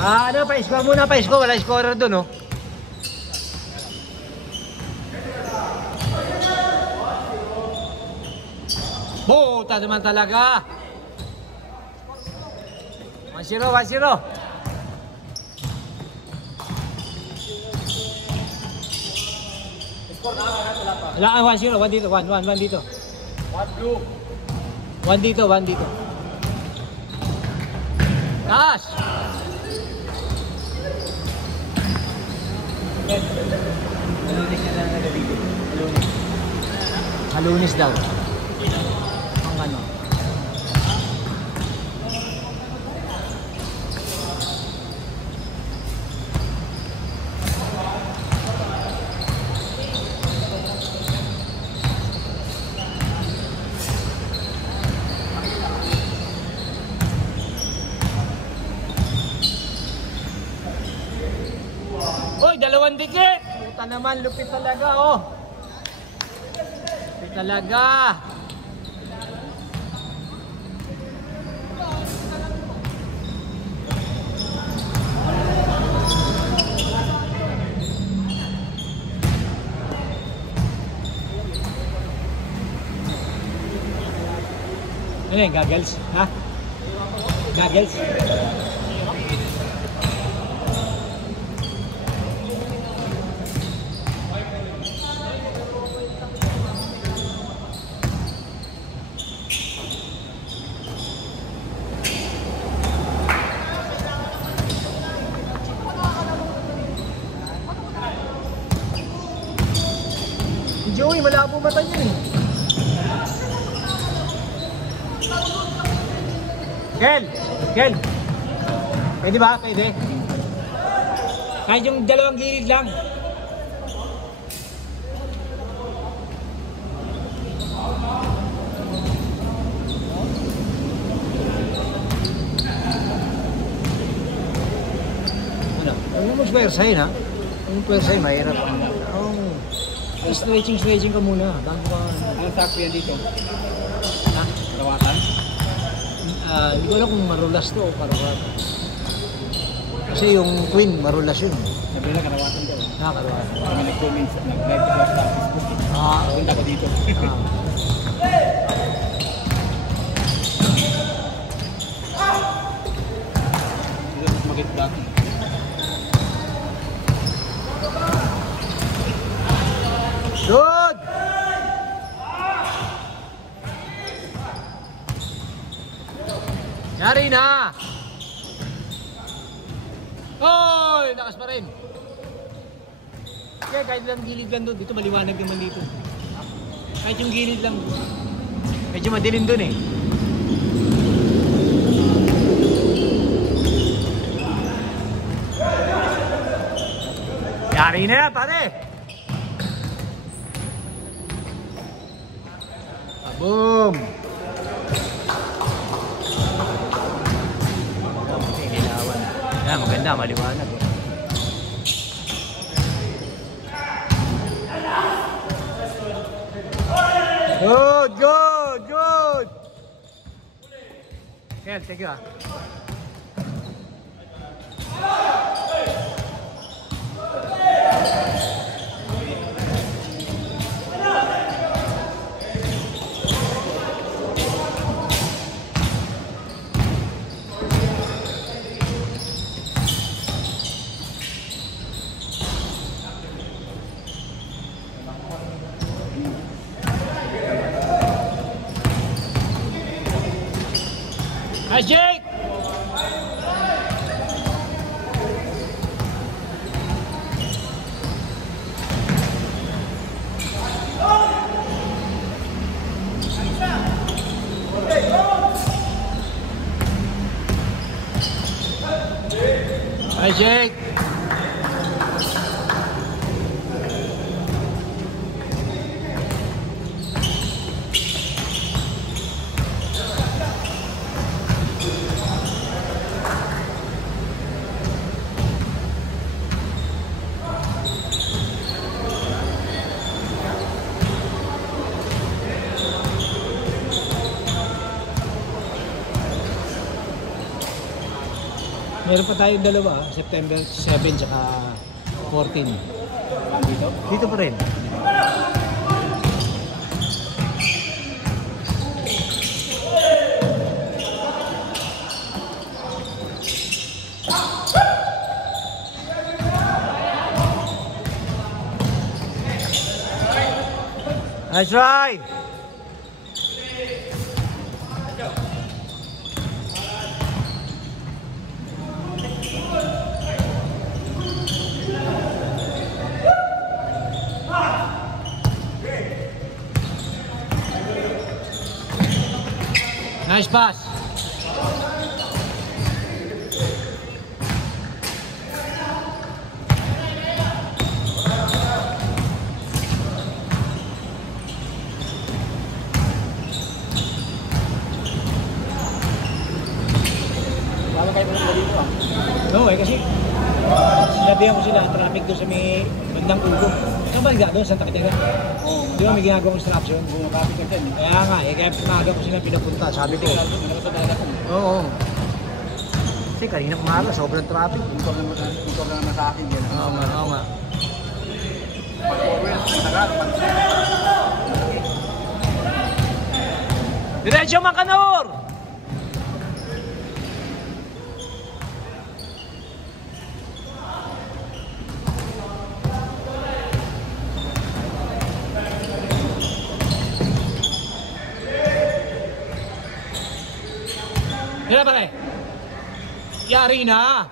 Ano, pa-score muna, pa-score. Wala scorer dun, oh. Buta naman talaga. 1-0, 1-0. Wala, 1-0, 1 dito, 1 dito. 1 blue. 1 dito, 1 dito. Taas! Halunis na lang na dito. Halunis. Halunis daw. Ang ano. Hoy, 2 dikit! Puta naman, lupit talaga, oh. Lupit talaga. Ano yung goggles? Ha? Goggles? Joey, malabo mata niya eh. Kel! Pwede ba? Pwede. Kahit yung 2 gilid lang. Ano? Huwag mo mag-swersahin, ha? Huwag mo mag-swersahin, mahirap. Stretching ka muna. Bago ka... Anong sakto yan dito? Ha? Karawatan? Hindi ko alam kung marulas to o karawatan. Kasi yung twin, marulas yun. Sabi na karawatan daw. Karawatan. Kami nag-comments, nag-live ko sa Facebook. Punta ko dito. Dito maganda. Good! Yari na! Oy! Lakas pa rin! Kaya kahit lang gilid lang doon, dito maliwanag naman dito. Kahit yung gilid lang, medyo madilim doon eh. Yari na yan, pare! Boom! Yan, maganda, maliwanag. Good, good, good! Kel, thank you, ah. Nice, Jake! Nice, Jake! Meron pa tayong dalawa, September 7 tsaka 14. Dito? Dito pa rin. Nice try! Nice pass! Bago kayo pumunta dito ah. Oo kasi sinabihan ko sila traffic doon sa may bandang ugo. Saan ba doon? Santa Catarina? Oo. Di ba may ginagawang instruction? Kung nakapit ka dyan. Kaya nga kaya umaga ko sila pinapunta. Sabi ko, oo. Kasi kanina umaga, sobrang traffic. Motor naman sa akin yan. Oo nga, oo nga. Pag-forward, tagal. Diretso Macanor! Yan pare. Yari na.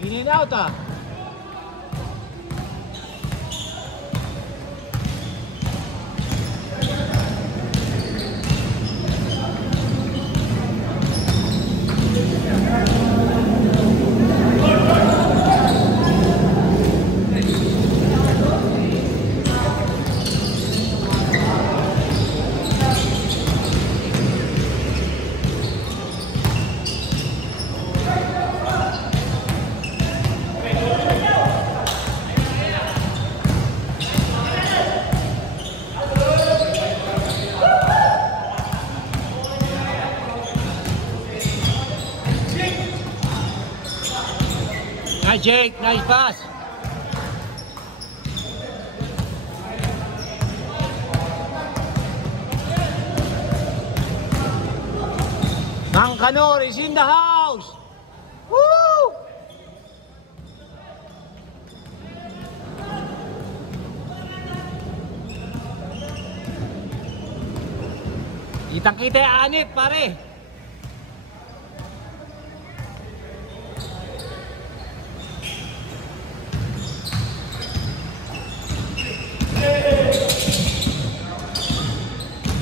In and out ah. Nice Jake, nice pass. Macanor is in the house. Woo! Kitang-kita yung anit, pare.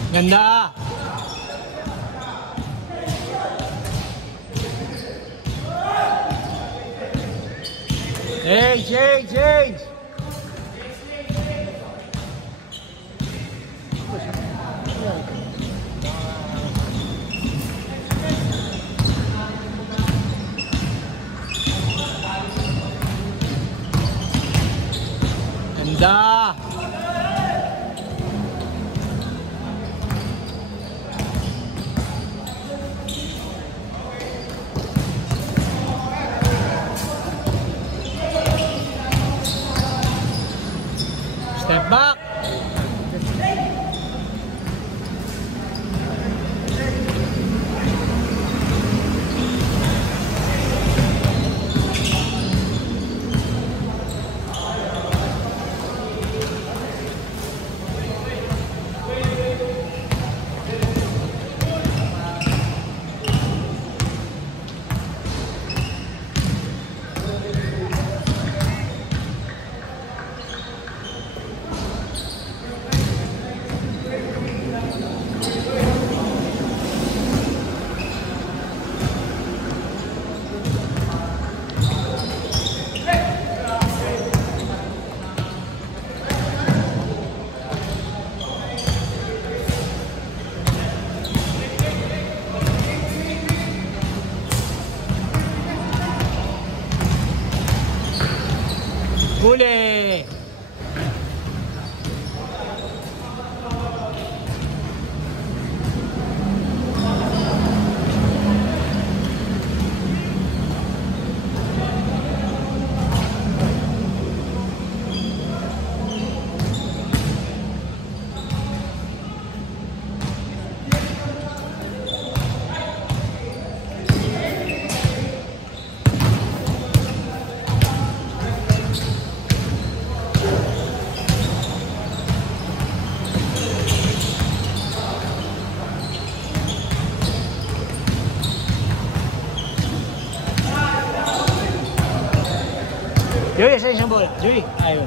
Ganda. Change. Ganda. Huli! Joey, sa isang ball. Joey. Ayun.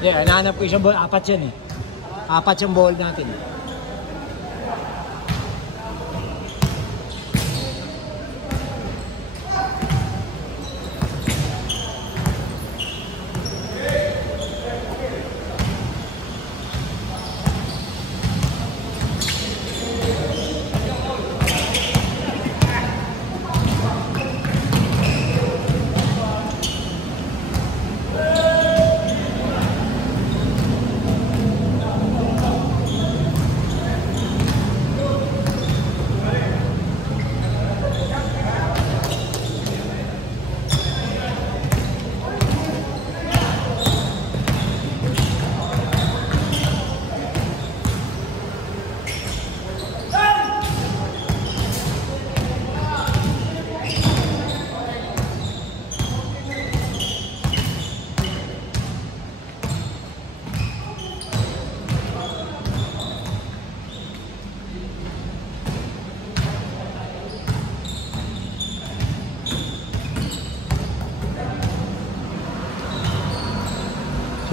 Yeah, hinahanap ko isang ball. Apat yan eh. Apat yung ball natin.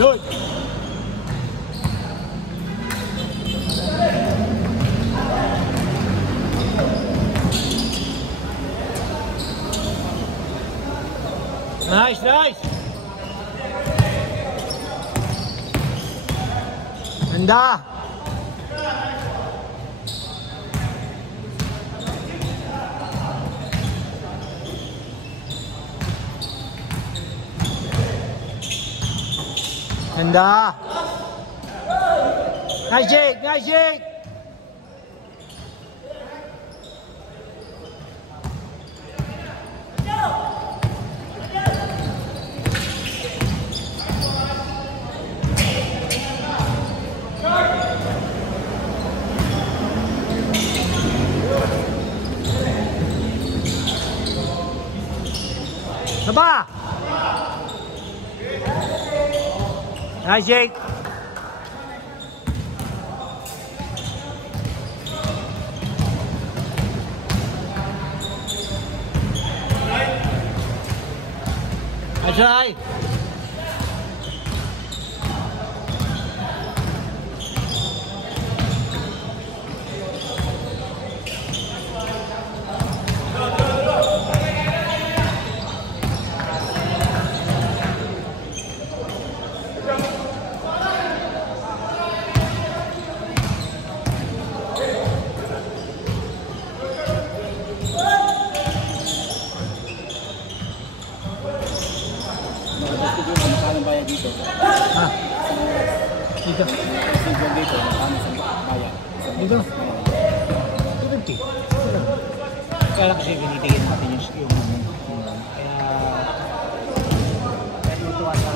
Good. Nice, nice. Ganda. Ganda. Nice Jake, nice Jake. Saba. Nice Jake. That's right. Ah, dito. Dito. Dito. Kaya kasi binitigyan natin yung kaya natuwa sa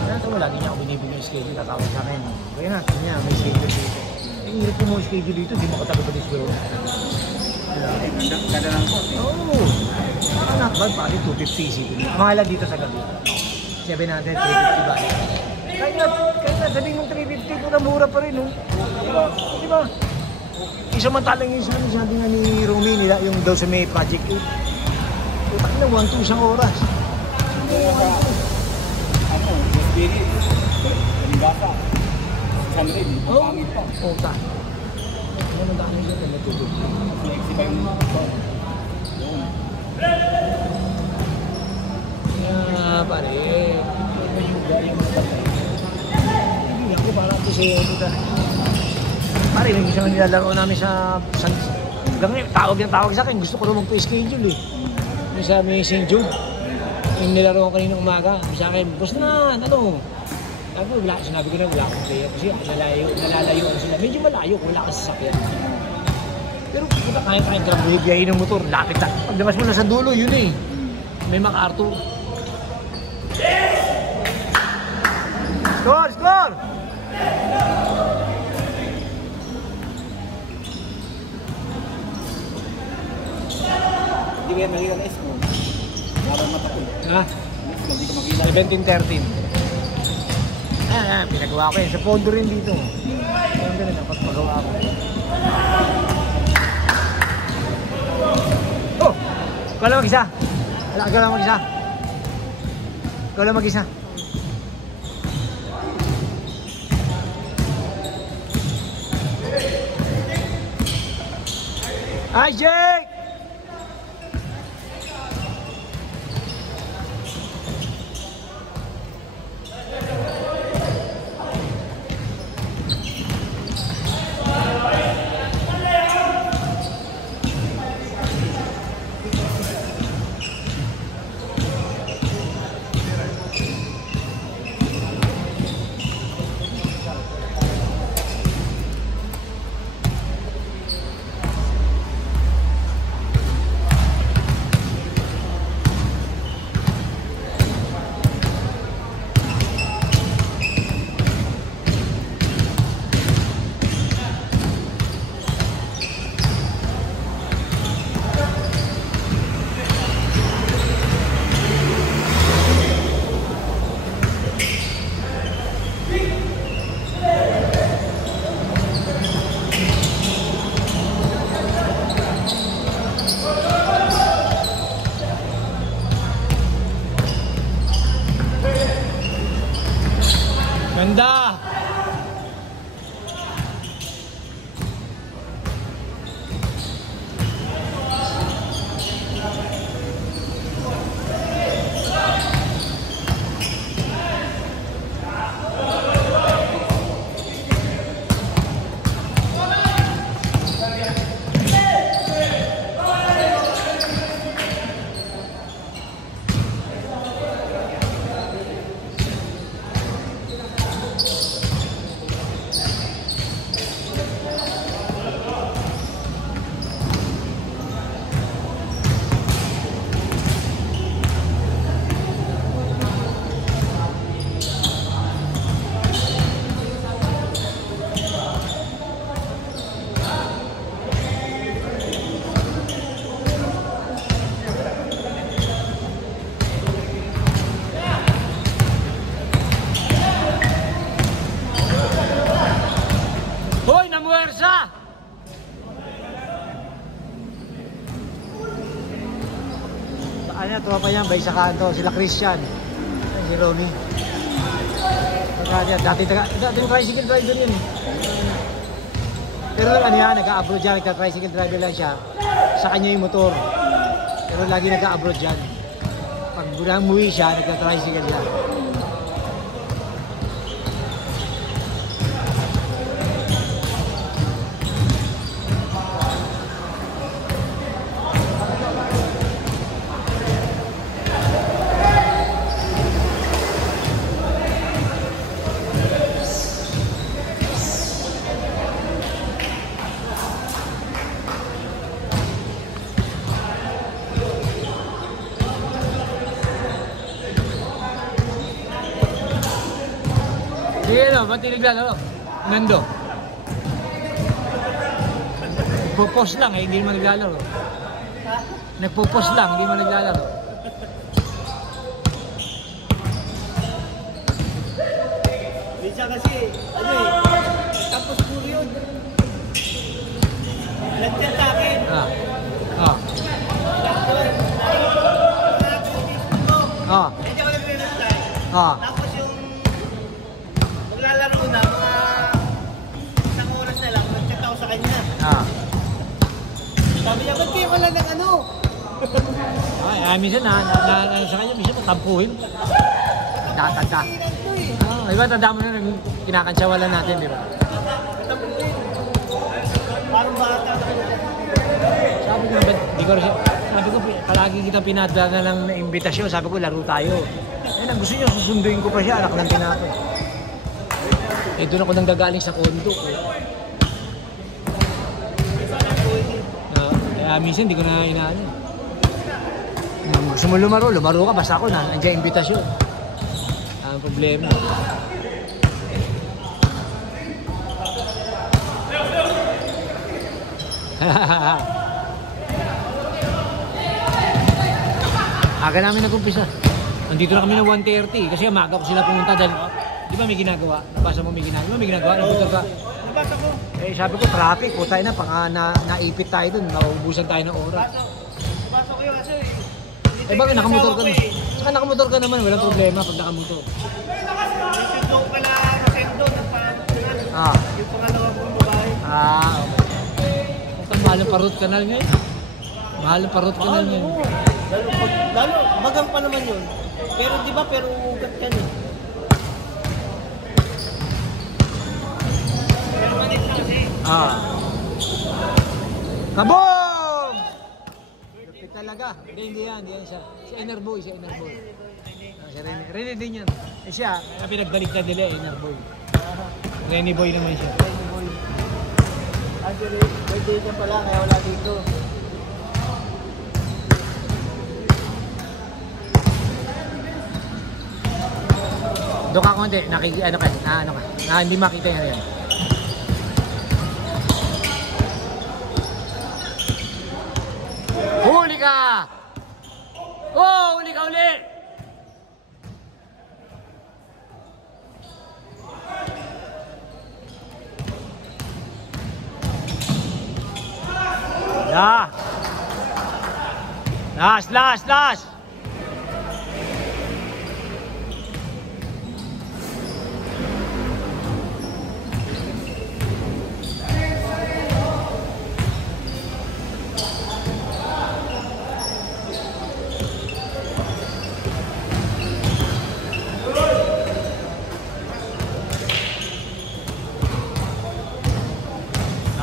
kaya ito lagi niya ako binibigyan yung schedule, tatawag sa akin. Kaya nga, kanya may schedule dito. Ang hirap ko mo schedule dito, di mo katabi pa dito. Ganda lang po. Oo. Anak ba, pari 250 isipin mo. Mahala dito sa gabi. 700, 350 ba? Kaya sabihin mong 350 kung mura pa rin, no? Diba? Diba? Isamantalang yung sabi nga ni Romy nila, yung daw sa may Project 8. Utak na, 1-2 isang oras. Ano, Raspberry, Kalibasa, Sanrid, pangit pa. Utak. Ano nang daan nila na natutog? Flexi pa yung Kaya pare, hindi ako parang ito si Tita. Pare, may isang nilalaro namin sa hanggang ngayon, tawag sa akin, gusto ko rin magpa-schedule eh. Yung sa may St. John. Yung nilaro ko kanina umaga, sa akin, boss na, ano? Sinabi ko na wala akong player kasi nalalayuan sila. Medyo malayo kung wala ka sasakyan. Pero puta, kaya-kaya ka biyahin ng motor, lapit na. Paglabas mo na sa dulo, yun eh. May MacArthur. Score! Score! Hindi kaya nakita na isko. Parang matapon. Ha? Hindi ko makita. 17-13. Pinagawa ko yun. Sa pondo rin dito. Pondo rin ang pagpagawa ko. Oh! Ikaw lang mag-isa. Ikaw lang mag-isa. Ikaw lang mag-isa. Hi, Jake! Ganda! Tropa niya, bay sa kanto, sila Christian, si Ronnie. Dati tricycle driver yun. Pero ano yan, nag-a-abroad yan, nagka-tricycle driver lang siya. Sa kanya yung motor. Pero lagi nag-a-abroad yan. Pag umuwi siya, nagka-tricycle siya. Sige no, ba't naglalaro? Nando. Nagpo-post lang eh, hindi naman naglalaro. Nagpo-post lang, hindi naman naglalaro. Minsan kasi, ano eh, tapos puro yun. Nagchat sa akin. Hindi ako nagre-reply. Tapos yung maglalaro na, mga isang oras na lang, nagchat ako sa kanya. Sabi niya, ba't kayo wala ng ano? Minsan sa kanya, minsan matampuhin. Tatanda. Iba tanda mo na kinakantsawalan natin, di ba? Matampuhin. Parang bata. Sabi ko, di ko rin siya. Sabi ko, palagi kita pinadala ng imbitasyon. Sabi ko, laro tayo. Eh, ang gusto niya, susunduin ko pa siya. Anak ng tinapay. Eh, doon ako nang gagaling sa kondo. Kaya minsan, hindi ko na inaano. Gusto mo lumaro ka. Basta ako na, nandiyan imbitasyon. Ang problema. Aga namin nag-umpisa. Nandito na kami ng 1:30 kasi amaga ko sila pumunta dahil di ba may ginagawa? Nabasa mo may ginagawa? May ginagawa? Nabutor ka? Nabasa ko. Eh sabi ko traffic, putay na, naipit tayo dun, mauubusan tayo ng oras. Nabasa ko yun kasi Eh bakit nakamotor ka na? Saka nakamotor ka naman, walang problema pag nakamotor. yung doon pala nasendo ng Ah. yung pangalawa kong babae. Okay. Mahal ang parot kanal ngayon. Mahal ang parot kanal ngayon. Lalo, magang pa naman yun. Pero di ba, pero ugat ka eh. Pero manit lang kasi. Kabong! Lupit talaga. Hindi yan siya. Si Enerboy. Si Rene din yan. Eh siya, pinagdalik na nila Enerboy. Rene Boy naman siya. Actually, birthday niya pala, kaya wala dito. Doon ka konti, hindi makita yan rin. Huli ka! Oh, huli ka uli! Yeah. Last!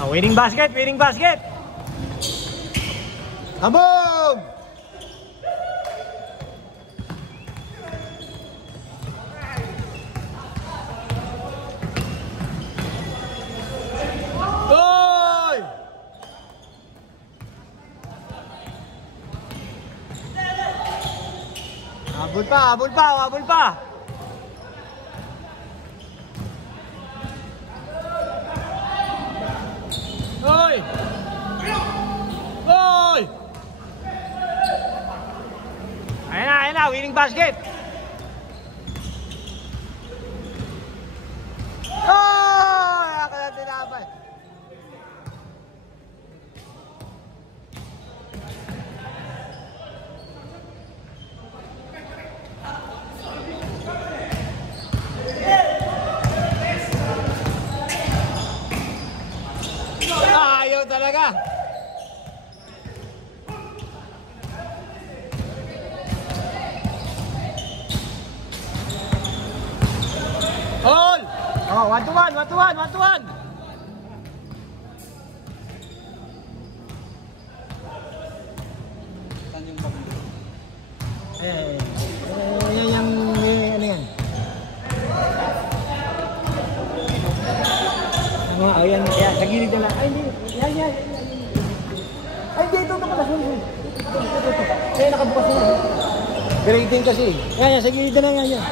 Winning basket! Kabog! Oy! Habol pa! Oy! Ayan na, winning basket! Oh! Nakakala tinapay. Ayaw talaga! All! Oh, 1-to-1! Ano yan? Ayan, sa gilid na lang. Ay, hindi. Yan. Ay, hindi, ito pala. Kaya nakabukas na. Grading kasi. Yan, sa gilid na lang yan.